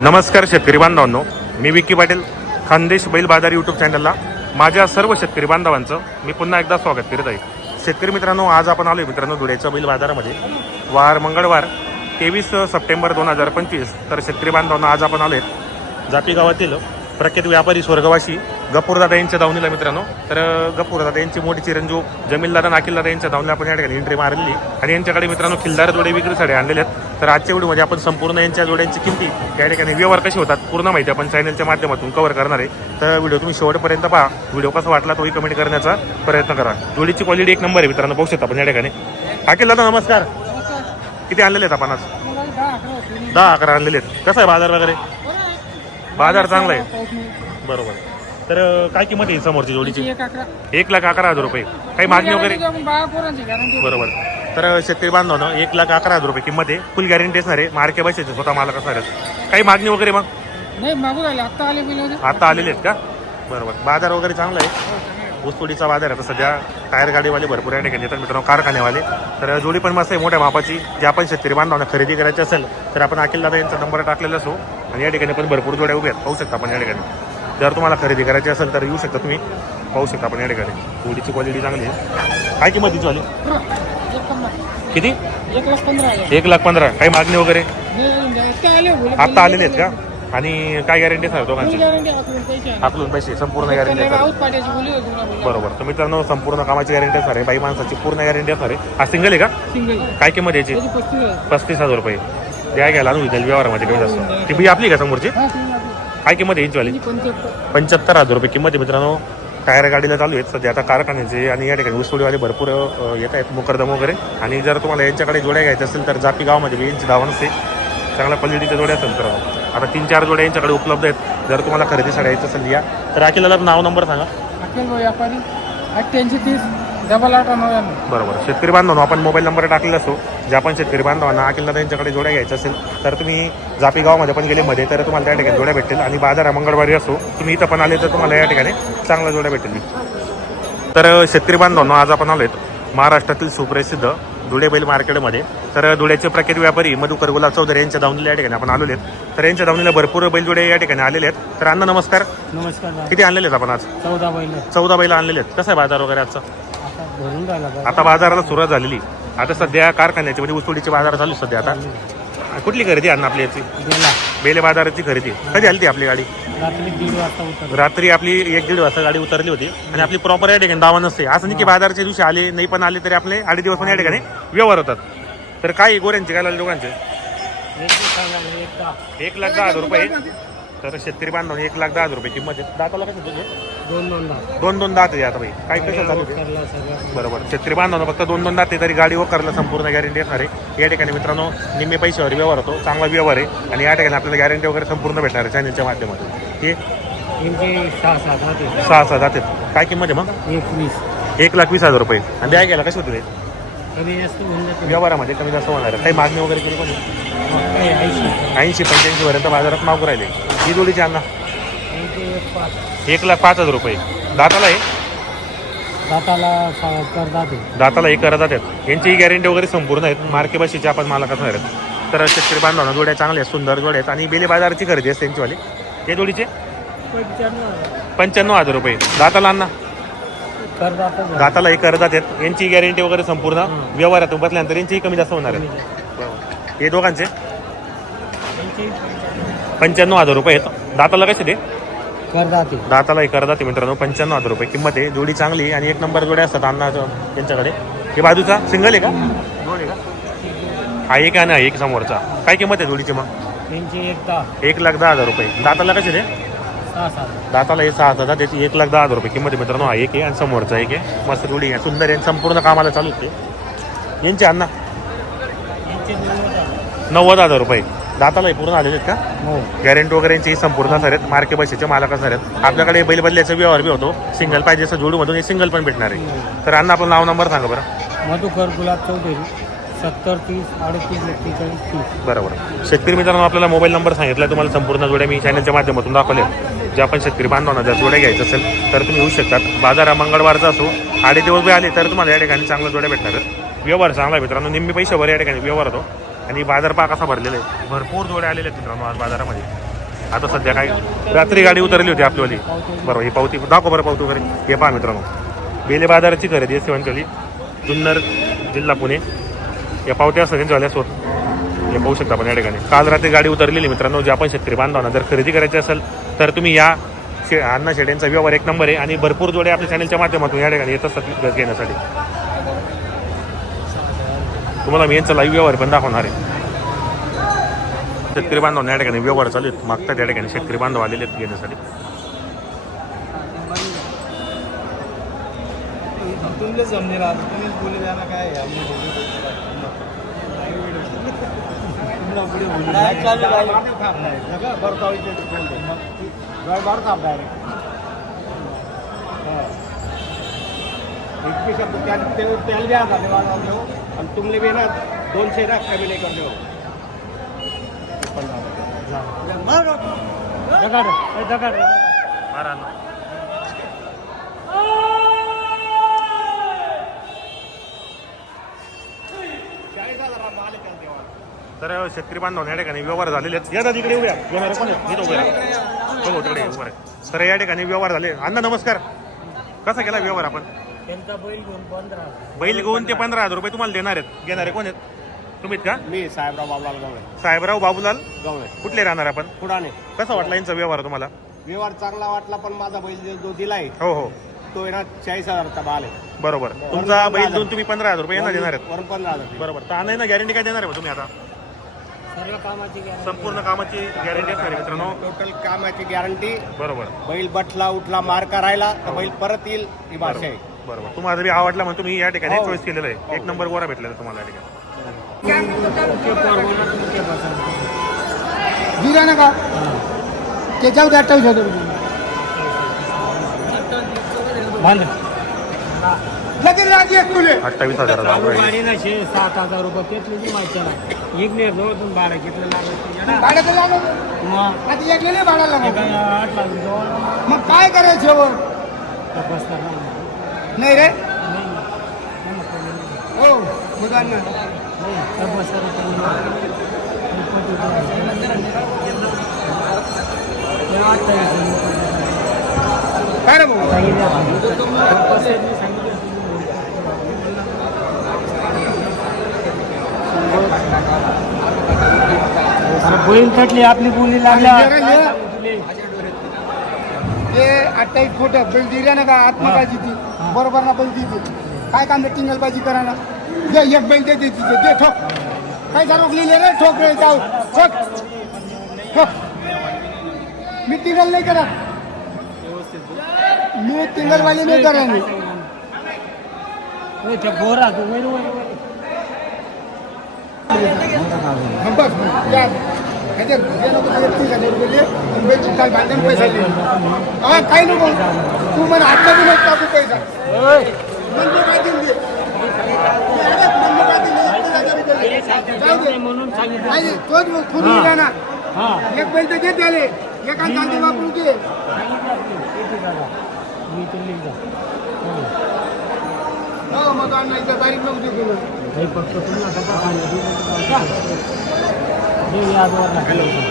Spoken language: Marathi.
नमस्कार शेतकरी बांधवांनो मी विकी पाटील खानदेश बैल बाजार यूट्यूब चॅनलला माझ्या सर्व शेतकरी बांधवांचं मी पुन्हा एकदा स्वागत करीत आहे. शेतकरी मित्रांनो आज आपण आलो मित्रांनो धुळ्याच्या बैल बाजारामध्ये. वार मंगळवार तेवीस सप्टेंबर दोन हजार पंचवीस. तर शेतकरी बांधवांना आज आपण आलो जापी गावातील प्रख्यात व्यापारी स्वर्गवासी गपूरदादा यांच्या दावणीला मित्रांनो. तर गपूरदादा यांची मोठी चिरंजीव जमीलदादा नाकिलदादा यांच्या दावणीला आपण या ठिकाणी एंट्री मारली. आणि यांच्याकडे मित्रांनो खिल्लार जोडे विक्रीसाठी आणलेले आहेत. तर आजच्या व्हिडिओमध्ये आपण संपूर्ण यांच्या जोड्यांची किमती या ठिकाणी व्यवहार कसे होतात पूर्ण माहिती आपण चॅनलच्या माध्यमातून कव्हर करणार आहे. तर व्हिडिओ तुम्ही शेवटपर्यंत पहा. व्हिडिओ कसा वाटला तोही कमेंट करण्याचा प्रयत्न करा. जोडीची क्वालिटी एक नंबर आहे मित्रांनो. बघू शकता आपण या ठिकाणी. अखिल दादा नमस्कार. किती आणलेले आहेत आपण आज? दहा अकरा आणलेले आहेत. कसं आहे बाजार वगैरे? बाजार चांगला आहे. बरोबर. तर काय किंमत आहे समोरची जोडीची? एक अकरा. एक लाख अकरा हजार रुपये. काही मागणी वगैरे? बाळा पोरांची गॅरंटी बरोबर. तर शेतकरी बांधवानं एक लाख अकरा हजार रुपये किंमत आहे. फुल गॅरंटी असणार आहे. मार्के बसायचे स्वतः मालक असणार आहेत. काही मागणी वगैरे मग? नाही मागू राहिले. आत्ता आले बिल आता आलेले आहेत का? बरोबर. बाजार वगैरे चांगला आहे. ऊसतोडीचा बाजार आहे. आता सध्या टायर गाडीवाले भरपूर या ठिकाणी येतात मित्रांनो कारखानेवाले तर जोडी पण मस्त आहे मोठ्या मापाची. जे आपण शेतकरी बांधवांना खरेदी करायची असेल तर आपण अखिल दादा यांचा नंबर टाकलेला असो. आणि या ठिकाणी पण भरपूर जोड्या उभ्या आहेत. पाहू शकता आपण या ठिकाणी. जर तुम्हाला खरेदी करायची असेल तर येऊ शकता तुम्ही. पाहू शकता आपण या ठिकाणी. जोडीची क्वालिटी चांगली आहे. काय किंमत तिची किती? एक लाख पंधरा. काही मागणी वगैरे? आत्ता आलेले आहेत का? आणि काय गॅरंटी सर दोघांची? आपल्याला पैसे आहे. आपलं पैसे संपूर्ण गॅरंटी. बरोबर. तर मित्रांनो संपूर्ण कामाची गॅरंटी असणार आहे बाई माणसाची पूर्ण गॅरंटी असणार आहे हा सिंगल आहे का? काय किंमत याची? पस्तीस हजार. रुपये. द्या घ्यायला विकल व्यवहारामध्ये कमी जास्त. ती बी आपली का समोरची? काय किंमत आहे इंचवाली पंच्याहत्तर हजार रुपये किंमत आहे मित्रांनो. टायर गाडीला चालू आहेत. सध्या आता कारखान्याचे आणि या ठिकाणी ऊसतोडीवाले भरपूर येत आहेत मुकरदम वगैरे. आणि जर तुम्हाला यांच्याकडे जोड्या घ्यायच्या असेल तर जापी गावामध्ये यांची धावा नसते चांगल्या क्वालिटीच्या जोड्या असेल तर आता तीन चार जोड्या यांच्याकडे उपलब्ध आहेत. जर तुम्हाला खरेदीसाठी यायचं असेल या. तर अखिलला नाव नंबर सांगा. अखेर व्यापारी अठ्ठ्याऐंशी तीस डबल आठ नव्याण्णव. बरोबर. शेतकरी बांधवांनो आपण मोबाईल नंबर टाकलेला असो जे आपण शेतकरी बांधवांना अखिलला त्यांच्याकडे जोड्या घ्यायच्या असेल तर तुम्ही जापी गावामध्ये पण गेले मध्ये तर तुम्हाला त्या ठिकाणी जोड्या भेटतील. आणि बाजार मंगळवारी असो तुम्ही इथं पण आले तर तुम्हाला या ठिकाणी चांगल्या जोड्या भेटतील. तर शेतकरी बांधवांनो आज आपण आलोय महाराष्ट्रातील सुप्रसिद्ध धुळे बैल मार्केटमध्ये. तर धुळ्याचे प्रख्यात व्यापारी मधुकर गुलाब चौधरी यांच्या दावणीला या ठिकाणी आपण आलेले आहेत. तर यांच्या दावणीला भरपूर बैलजोडे या ठिकाणी आलेले आहेत. तर अण्णा नमस्कार. नमस्कार किती आणलेले आहेत आपण आज? चौदा बैल चौदा बैल आणलेले आहेत. कसं आहे बाजार वगैरे आजचा? आता बाजाराला सुरुवात झालेली. आता सध्या कारखान्याची म्हणजे ऊसतोडीचे बाजार चालू सध्या आता. कुठली खरेदी अन्न आपली याची? बेले. बाजाराची खरेदी. कधी आली ती आपली गाडी? रात्री दीड वाजता उतर रात्री आपली एक दीड वाजता गाडी उतरली होती. आणि आपली प्रॉपर या ठिकाणी दावा नसते. असं नाही की बाजारच्या दिवशी आले नाही पण आले तरी आपले आठ दिवस पण या ठिकाणी व्यवहार होतात. तर काय आहे गोऱ्यांचे काय लागले दोघांचे? एकदा एक लाख दहा हजार रुपये. तर शेतकरी बांधव एक लाख दहा हजार रुपये किंमत दाताला कसं तुझे दोन दोन लाख दोन दोन दात आहे आता भाई काय कसं चालू आहे? करला सगळं बरोबर. शेतकरी बांधवांना फक्त दोन दोन दाते तरी गाडी वकारला संपूर्ण गॅरंटी असणार आहे. या ठिकाणी मित्रांनो निम्मे पैशावर व्यवहार होतो. चांगला व्यवहार आहे. आणि या ठिकाणी आपल्याला गॅरंटी वगैरे संपूर्ण भेटणार आहे चॅनलच्या माध्यमातून. हे यांचे सहा सात होते सहा सहा जाते काय किंमत आहे मग? एकवीस. एक लाख वीस हजार रुपये. आणि द्या गेला कसे होते ते? कमी जास्त होऊन जाते व्यवहारामध्ये कमी जास्त होणार आहे. काही मागणी वगैरे केली पण काही ऐंशी ऐंशी पंच्याऐंशी पर्यंत बाजारात मागू राहिले. ही जोडीची अन्ना यांचे एक लाख पाच हजार रुपये. दाताला आहे दाताला सा-. दाताला एक करत आहेत यांची गॅरंटी वगैरे संपूर्ण आहेत. मार्के बशीचे आपण मालक असणार आहेत. तर शेतकरी बांधवांना जोड्या चांगल्या आहेत सुंदर जोड्या आहेत. आणि बेले बाजाराची खरेदी असते त्यांचीवाली हे जोडीचे? पंच्याण्णव हजार. रुपये. दाताला अन्ना आहे. दाताला एक करत आहेत. यांची गॅरंटी वगैरे संपूर्ण व्यवहारातून बसल्यानंतर यांचीही कमी जास्त होणार आहे हे दोघांचे? पंच्याण्णव. हजार रुपये आहेत. दाताला कसे ते करदाते. दाताला एक करतात मित्रांनो. पंच्याण्णव हजार रुपये किंमत आहे. जोडी चांगली आहे. आणि एक नंबर जोड्या असतात अण्णा त्यांच्याकडे हे बाजूचा सिंगल आहे का? जोड आहे का? हा एक आणि हा एक समोरचा. काय किंमत आहे जोडीची मग? एक दहा. एक लाख दहा हजार रुपये. दाताला कसे सहा सात दाताला हे सहा हजार. त्याची एक लाख दहा हजार रुपये किंमत आहे मित्रांनो. हा एक आहे आणि समोरचा एक आहे. मस्त जोडी आहे. सुंदर आहे. संपूर्ण कामाला चालू आहे ते. यांचे अण्णा? यांचे नव्वद आहे. नव्वद हजार रुपये. दाताला हे पूर्ण आलेले आहेत का? हो. गॅरंटी वगैरे यांची संपूर्ण असणार आहेत. मार्के बसेचे मालक असणार आहेत. आपल्याकडे बैल बदल्याचा व्यवहार बी होतो. सिंगल पाहिजे असं जोडूमधून हे सिंगल पण भेटणार आहे. तर अण्णा आपलं नाव नंबर सांगा बरं. मधुकर गुलाब चौधरी सत्तर तीस अडतीस एक्केचाळीस तीस. बरोबर. शेतकरी मित्रांनो आपल्याला मोबाईल नंबर सांगितला तुम्हाला संपूर्ण जोड्या मी चॅनलच्या माध्यमातून दाखवल्या जे आपण शेतकरी बांधवांना जर जोड्या घ्यायचं असेल तर तुम्ही येऊ शकतात. बाजार हा मंगळवारचा असो आडे दिवस बी आले तर तुम्हाला या ठिकाणी चांगल्या जोड्या भेटणार व्यवहार चांगला मित्रांनो. निम्मी पैशावर या ठिकाणी व्यवहार होतो. आणि बाजार पहा कसा भरलेला आहे? भरपूर जोड्या आलेले आहेत मित्रांनो आज बाजारामध्ये. आता सध्या काय रात्री गाडी उतरली होती आपल्यावाली बरोबर ही पावती दाखव बरं पावती वगैरे. हे पहा मित्रांनो. बेले बाजाराची खरेदी आहे सेवंचली जुन्नर जिल्हा पुणे. या पावत्या असतात. त्यांच्या हे पाहू शकता आपण या ठिकाणी. काल रात्री गाडी उतरलेली मित्रांनो. जे आपण शेतकरी बांधवांना जर खरेदी करायची असेल तर तुम्ही या शे अण्णा शेड्यांचा व्यवहार एक नंबर आहे. आणि भरपूर जोडे आपल्या चॅनलच्या माध्यमातून या ठिकाणी येत असतात घेण्यासाठी. तुम्हाला मी यांचा लाईव्ह व्यवहार पण दाखवणार आहे. शेतकरी बांधव या ठिकाणी व्यवहार चालू आहेत. मागतात या ठिकाणी शेतकरी बांधव आलेले आहेत घेण्यासाठी. काय आहे? आम्ही बोलू तुम्हाला पुढे बोलू. नाही चालू राहिलं. नाही. नका, बरतावीचे बोल दे. मग ती- डोळे भरतात direct. हा. एक शब्द त्या ते- त्याला बी आता देवा देऊ. आणि तुमले बी ना दोनशे ना कमी नाही कर देऊ. तर शेतकरी बांधव या ठिकाणी व्यवहार झालेले आहेत. या दादा इकडे उभ्या येणार कोण आहे? इथं हो तिकडे उभं आहे तर या ठिकाणी व्यवहार झाले. अण्णा नमस्कार. कसा केला व्यवहार आपण? त्यांचा बैल घेऊन पंधरा बैल घेऊन ते पंधरा हजार रुपये तुम्हाला देणार आहेत. घेणारे कोण आहेत? तुम्हीच का? मी साहेबराव बाबलाल गवळे. साहेबराव बाबूलाल गवळे. कुठले राहणार आपण? पुढाने. कसा वाटला यांचा व्यवहार तुम्हाला? व्यवहार चांगला वाटला पण माझा बैल जो- दिलाय हो हो. तो आहे ना चाळीस हजारचा माल आहे. बरोबर. तुमचा बैल देऊन तुम्ही पंधरा हजार रुपये यांना देणार आहेत. वरून पंधरा हजार. बरोबर. तर आणा गॅरंटी काय देणार आहे तुम्ही आता? सर्व कामाची संपूर्ण कामाची गॅरंटी असणार आहे मित्रांनो. टोटल कामाची गॅरंटी बरोबर. बैल बटला उठला मार्का राहिला तर बैल परत येईल ही भाषा आहे. बरोबर. तुम्हाला जरी आवडला म्हणून तुम्ही या ठिकाणी हो. चॉईस केलेलं आहे. एक नंबर गोरा भेटलेला तुम्हाला या ठिकाणी. ना का? त्याच्यावर अठ्ठावीस हजार रुपये अठ्ठावीस हजार सात हजार रुपये घेतले माहिती नाही एक नाही जवळ बारा घेतलं आता एक गेले भाडा लागलं. आठ लाख जवळ. मग काय करायचं नाही रे? काय रे भाऊ बैल तटली आपली बोली लागल्या ते अठ्ठावीस फुट बैल दिल्या ना का ती बरोबर ना बैल दिली काय काम टिंगल पाहिजे करा ना जे एक बैल देते तिथे दे ठोक. काय झालं लिहिले रे ठोक रे जाऊ. ठोक. ठोक. मी टिंगल नाही करत. मी टिंगलवाली नाही तू हा, बस. या. ह्याचे जे नको ते एकतीस हजार रुपये दे बैलची काल भांडण पैसा दे हा काही नको. तू मला आत्ता नको टाकू पैसा. म्हणजे काय देऊन दे. अरे, म्हणजे काय देऊन दे? एकतीस हजार रुपये दे. जाऊ दे. म्हणून सांगितलं नाही, तोच मग खुद निघा ना. हा. एक बैल तर त्याले. एका चालते वापरू दे मी ते लिहिलं हो मग आणायचं तारीख नव्हती केलं Hello.